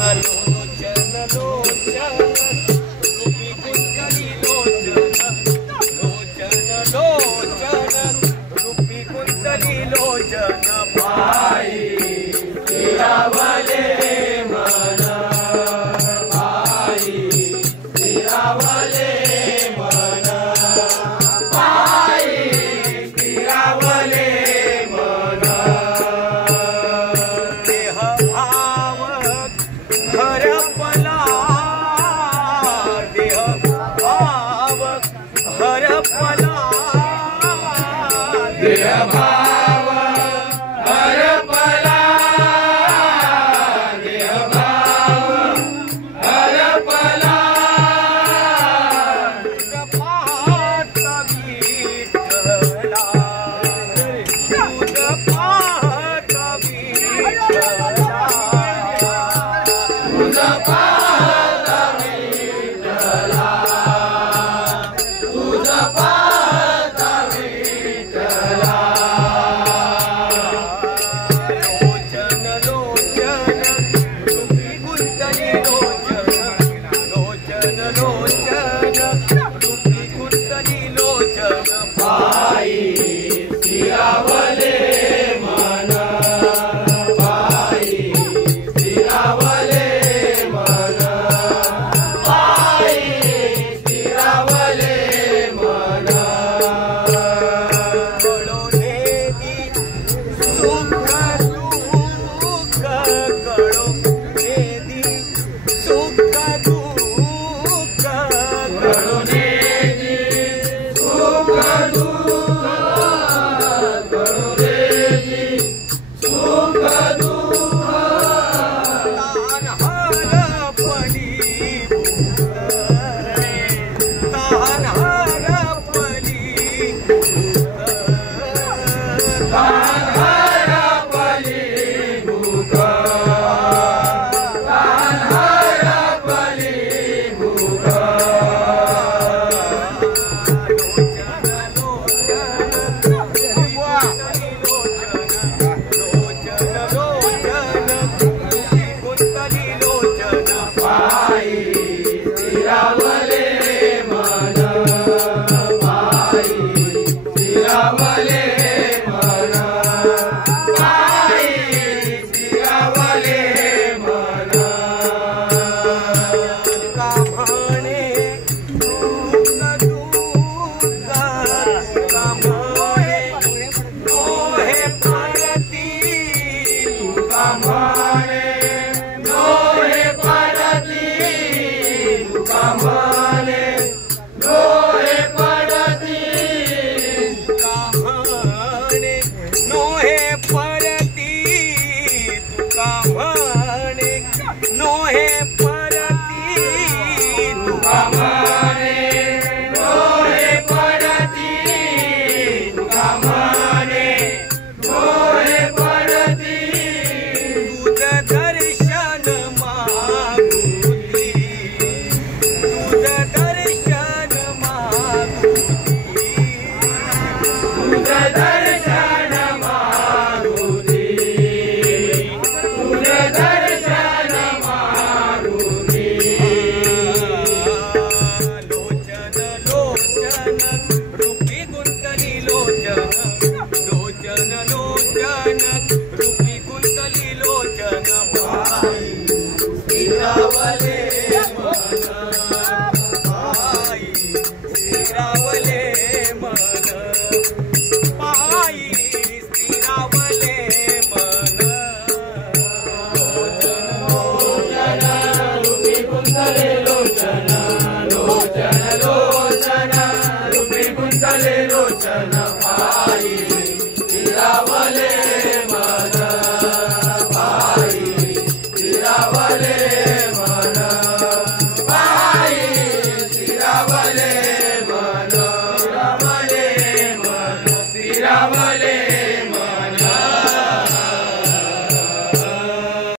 लोचन लोचन रूपी कुंतली लोचन लोचन लोचन रूपी कुंतली लोचन पाई स्थिरावले मन पाई स्थिरावले मन पाई स्थिरावले मन देह भाव हरपला देह भाव हरपला देह भाव हरपला देह भाव हरपला पाहत विठ्ठला तुझ पाहत विठ्ठला तुझ पाहत विठ्ठला तुझ पाहत विठ्ठला लोचन लोचन रूपी कुंतली लोचन लोचन लोचन रूपी कुंतली लोचन पाई स्थिरावले मन पाई स्थिरावले मन पाई स्थिरावले मन कळोनेदी सुख दुःख कळोनेदी सुख दुःख कळोनेदी सुख दुःख कळोनेदी सुख दुःख तान हरपली भूतरे तान हरपली भूत तान हरपली भूत तान हरपली भूत स्थिरावले मन पाई स्थिरावले मन पाई स्थिरावले मन का म्हणे दुःख दुःख का म्हणे नोहे पडती तुका म्हणे नोहे पडती तुका म्हणे नोहे पडती तुका म्हणे नोहे पडती तुका म्हणे नोहे पडती तुका म्हणे नोहे पडती तुका म्हणे नोहे पडती तुझ दर्शन मागुली तुझ दर्शन मागुली तुझ दर्शन मागुली तुझ दर्शन मागुली लोचन लोचन रूपी कुंतली लोचन लोचन लोचन रूपी कुंतली लोचन पाई स्थिरावले मन पाई स्थिरावले मन पाई स्थिरावले मन लोचन रूपी कुंतले लोचन लोचन लोचन रूपी कुंतले लोचन पाई स्थिरावले